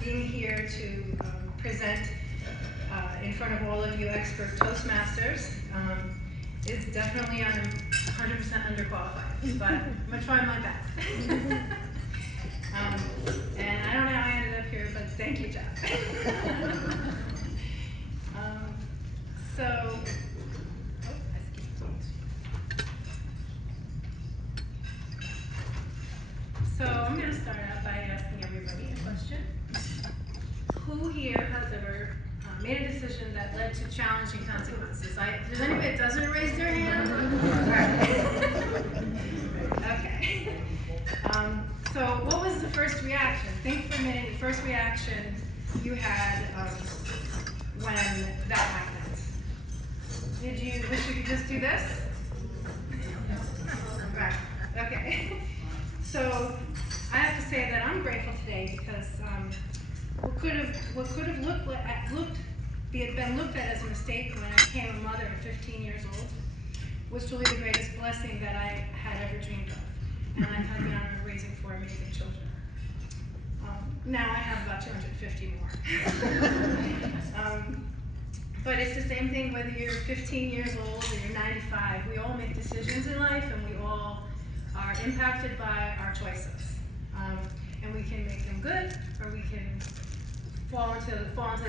Being here to present in front of all of you expert Toastmasters is definitely 100% underqualified, but I'm going to try my best. And I don't know how I ended up here, but thank you, Jeff. So I'm going to start out by asking everybody a question. Who here has ever made a decision that led to challenging consequences? Does anybody that doesn't raise their hand? Okay. So what was the first reaction? Think for a minute, the first reaction you had when that happened. Did you wish you could just do this? Right. Okay. So I have to say that I'm grateful today because what could have been looked at as a mistake when I became a mother at 15 years old was truly the greatest blessing that I had ever dreamed of. And I've had the honor of raising 4 amazing children. Now I have about 250 more. But it's the same thing whether you're 15 years old or you're 95. We all make decisions in life and we all are impacted by our choices. And we can make them good or we can fall into the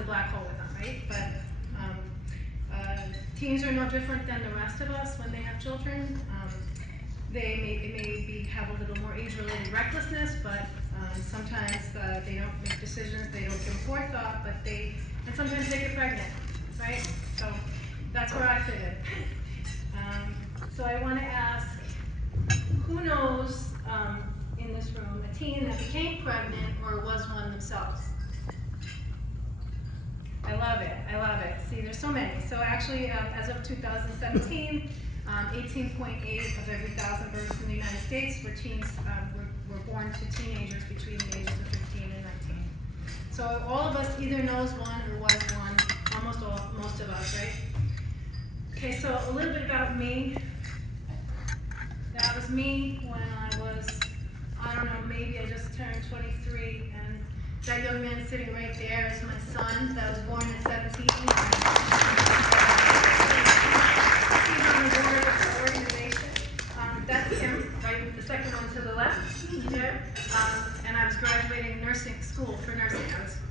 black hole with them, right? But teens are no different than the rest of us when they have children. They may have a little more age-related recklessness, but sometimes they don't make decisions, they don't give forethought, and sometimes they get pregnant, right? So that's where I fit in. So I want to ask, who knows in this room a teen that became pregnant or was one themselves? I love it. See, there's so many. So actually, as of 2017, 18.8 of every 1,000 births in the United States were were born to teenagers between the ages of 15 and 19. So all of us either knows one or was one, most of us, right? Okay, so a little bit about me. That was me when I was, I don't know, maybe I just turned 23, and that young man sitting right there is my son that was born at 17. He's on the board of the organization. That's him, right, the second one to the left there. And I was graduating nursing school for nursing.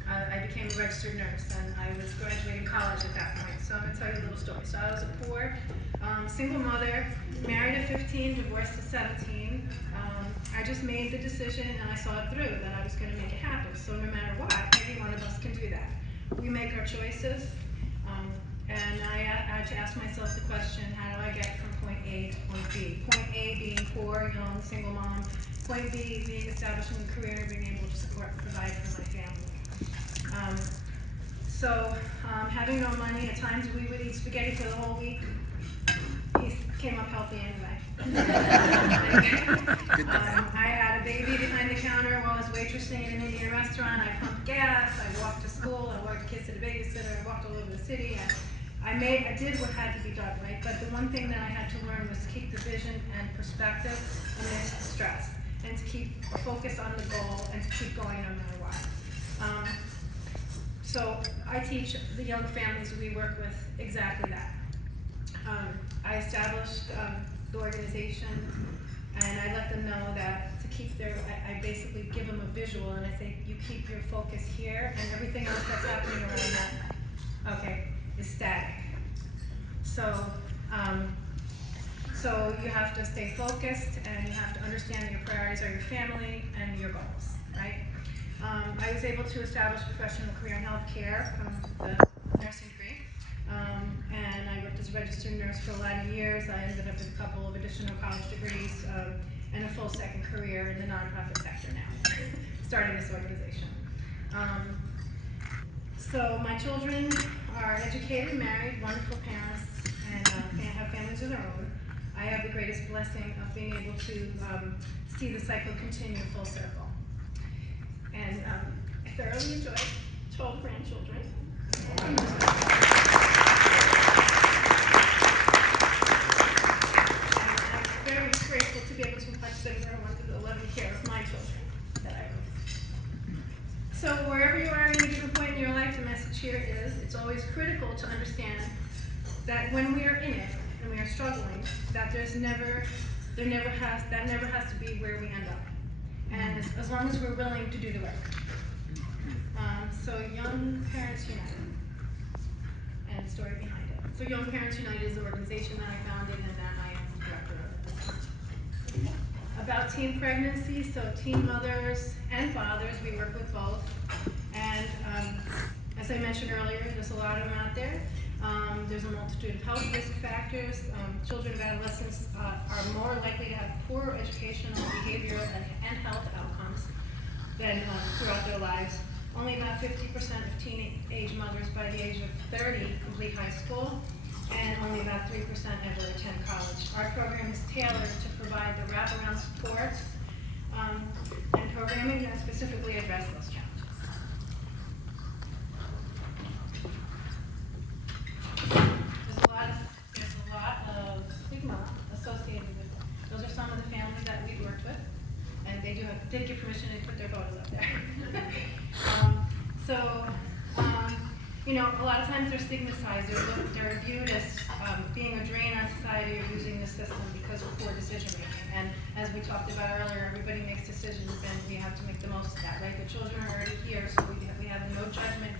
I became a registered nurse, and I was graduating college at that point. So I'm going to tell you a little story. So I was a poor, single mother, married at 15, divorced at 17. I just made the decision, and I saw it through, that I was going to make it happen. So no matter what, every one of us can do that. We make our choices, and I had to ask myself the question, how do I get from point A to point B? Point A being poor, young, single mom. Point B being establishing a career, being able to support and provide for my family. Having no money, at times we would eat spaghetti for the whole week. He came up healthy anyway. I had a baby behind the counter while I was waitressing in an Indian restaurant. I pumped gas, I walked to school, I walked kids to the babysitter, I walked all over the city. I did what had to be done, right? But the one thing that I had to learn was to keep the vision and perspective amidst the stress, and to keep focus on the goal, and to keep going no matter what. So I teach the young families we work with exactly that. I established the organization, and I let them know that to keep I basically give them a visual, and I say, you keep your focus here, and everything else that's happening around that, is static. So you have to stay focused, and you have to understand that your priorities are your family and your goals, right? I was able to establish a professional career in healthcare from the nursing degree, and I worked as a registered nurse for a lot of years. I ended up with a couple of additional college degrees and a full second career in the nonprofit sector now, starting this organization. So my children are educated, married, wonderful parents, and have families of their own. I have the greatest blessing of being able to see the cycle continue full circle. And I thoroughly enjoyed 12 grandchildren. And I'm very grateful to be able to, like I said, I wanted to love and care of my children that I raised. So wherever you are at any given point in your life, the message here is it's always critical to understand that when we are in it and we are struggling, that never has to be where we end up. And as long as we're willing to do the work. So Young Parents United, and the story behind it. So Young Parents United is the organization that I founded and that I am the director of. About teen pregnancy, so teen mothers and fathers, we work with both. And as I mentioned earlier, there's a lot of them out there. There's a multitude of health risk factors. Children and adolescents are more likely to have poor educational, behavioral, and health outcomes than throughout their lives. Only about 50% of teenage mothers by the age of 30 complete high school, and only about 3% ever attend college. Our program is tailored to provide the wraparound supports and programming that specifically address those challenges. There's a lot of stigma associated with it. Those are some of the families that we've worked with, and they did give permission to put their photos up there. A lot of times they're stigmatized. They're viewed as being a drain on society or using the system because of poor decision making. And as we talked about earlier, everybody makes decisions, and we have to make the most of that, right? The children are already here, so we have a no judgment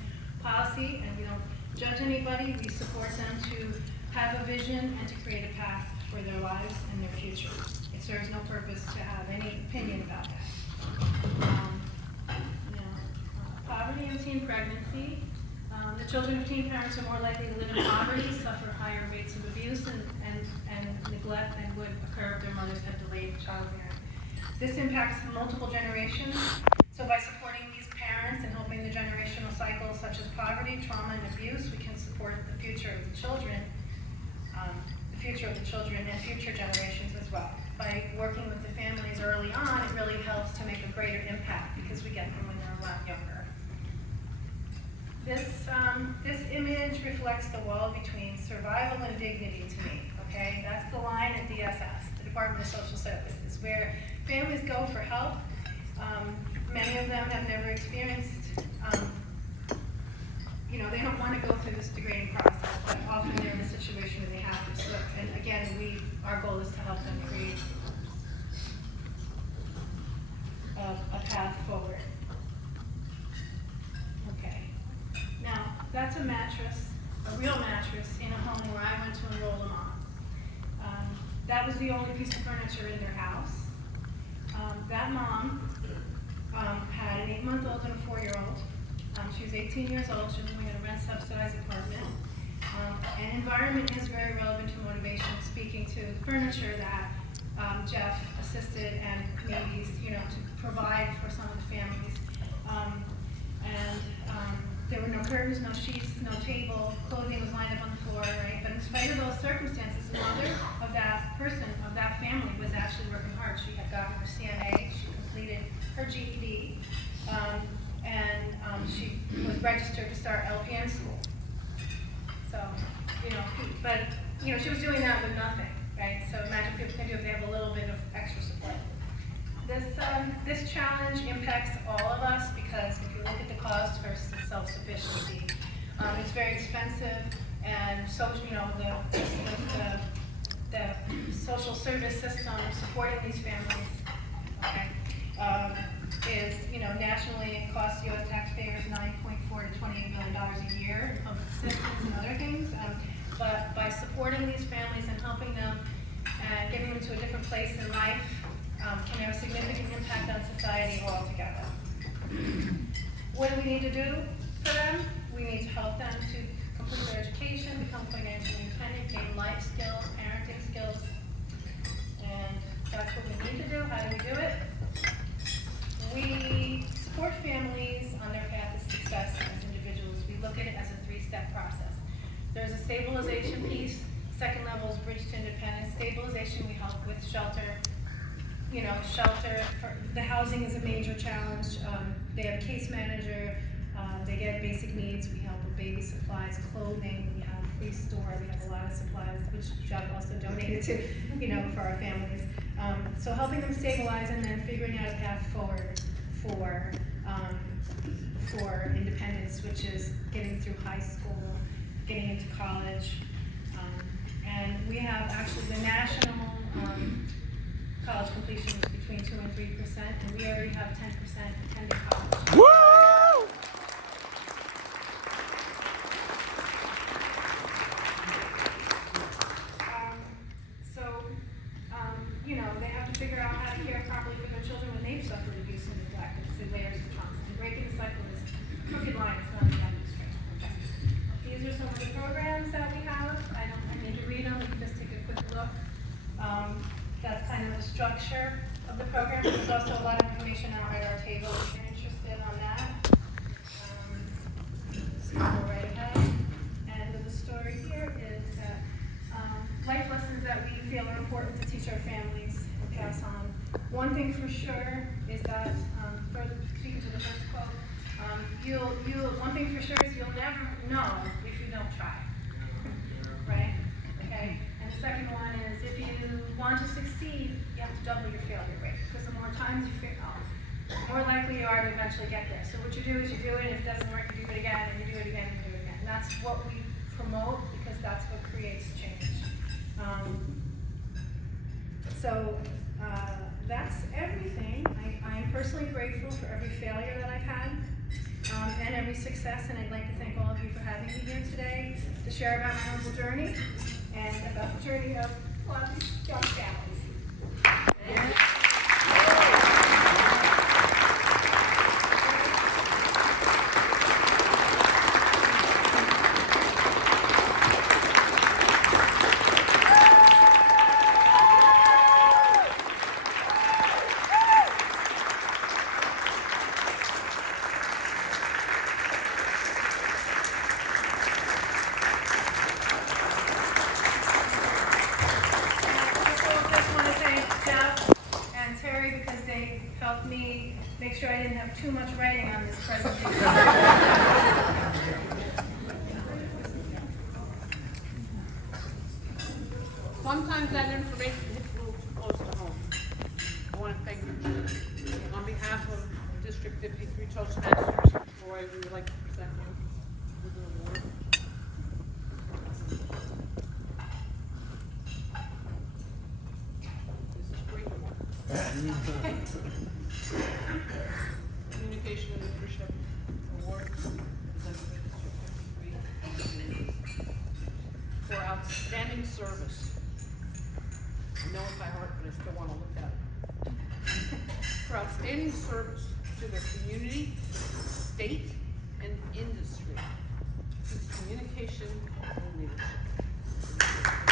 policy, and we don't judge anybody. We support them to have a vision and to create a path for their lives and their future. It serves no purpose to have any opinion about that. Poverty and teen pregnancy. The children of teen parents are more likely to live in poverty, suffer higher rates of abuse and neglect than would occur if their mothers had delayed childbearing. This impacts multiple generations. So by supporting these parents and helping the generational cycles such as poverty, trauma, and abuse, we can support the future of the children, and future generations as well. By working with the families early on, it really helps to make a greater impact because we get them when they're a lot younger. This image reflects the wall between survival and dignity to me, okay? That's the line at DSS, the Department of Social Services, where families go for help. Many of them have never experienced, they don't want to go through this degrading process, but often they're in a situation where they have to. So, and again, our goal is to help them create a path forward. Okay. Now, that's a mattress, a real mattress, in a home where I went to enroll a mom. That was the only piece of furniture in their house. That mom had an 8-month-old and a 4-year-old. She was 18 years old. She was living in a rent-subsidized apartment. And environment is very relevant to motivation, speaking to the furniture that Jeff assisted and communities, to provide for some of the families. There were no curtains, no sheets, no table, clothing was lined up on the floor, right? But in spite of those circumstances, the mother of that person, of that family, was actually working hard. She had gotten her CNA, she completed her GED, and she was registered to start LPN school. So, she was doing that with nothing, right? So imagine what people can do if they have a little bit of extra support. This challenge impacts all of us because if you look at the cost versus self-sufficiency, it's very expensive, and so the social service system supporting these families, okay, is nationally it costs U.S. taxpayers $9.4 to $28 million a year in public assistance and other things. But by supporting these families and helping them and getting them to a different place in life, can have a significant impact on society altogether. What do we need to do for them? We need to help them to complete their education, become financially independent, gain life skills, parenting skills, and that's what we need to do. How do we do it? We support families on their path to success as individuals. We look at it as a 3-step process. There's a stabilization piece. Second level is bridge to independence. Stabilization, we help with shelter. Shelter, the housing is a major challenge. They have a case manager, they get basic needs. We help with baby supplies, clothing, we have a free store, we have a lot of supplies, which Jeff also donated to, for our families. So helping them stabilize and then figuring out a path forward for for independence, which is getting through high school, getting into college. And we have actually the national college completion is between 2 and 3%, and we already have 10% attending college. Woo! You know, they have to figure out how to care properly for their children when they've suffered abuse and neglect. It's the layers of trauma. And breaking the cycle is a crooked line. It's not a straight. Okay. These are some of the programs that we have. I need to read them. You can just take a quick look. That's kind of the structure of the program. There's also a lot of information out at our table if you're interested on that. So go right ahead. And the story here is that life lessons that we feel are important to teach our families and pass on. One thing for sure is that, speaking to the first quote, one thing for sure is you'll never know if you don't try. Right? Okay? And the second one is if you want to succeed, you have to double your failure rate. Because the more times you fail, the more likely you are to eventually get there. So what you do is you do it, if it doesn't work, you do it again, and you do it again, and you do it again. And that's what we promote because that's what creates change. That's everything. I am personally grateful for every failure that I've had and every success, and I'd like to thank all of you for having me here today to share about my humble journey and about the journey of a lot of these young families. Yeah. Helped me make sure I didn't have too much writing on this presentation. Sometimes that information hits a little too close to home. I want to thank you. On behalf of District 53 Toastmasters, Roy, we would like to present you with an award. This is great award. Communication and Leadership Award presented by District 53 for outstanding service. I know it by heart, but I still want to look at it. For outstanding service to their community, state, and industry through communication and leadership.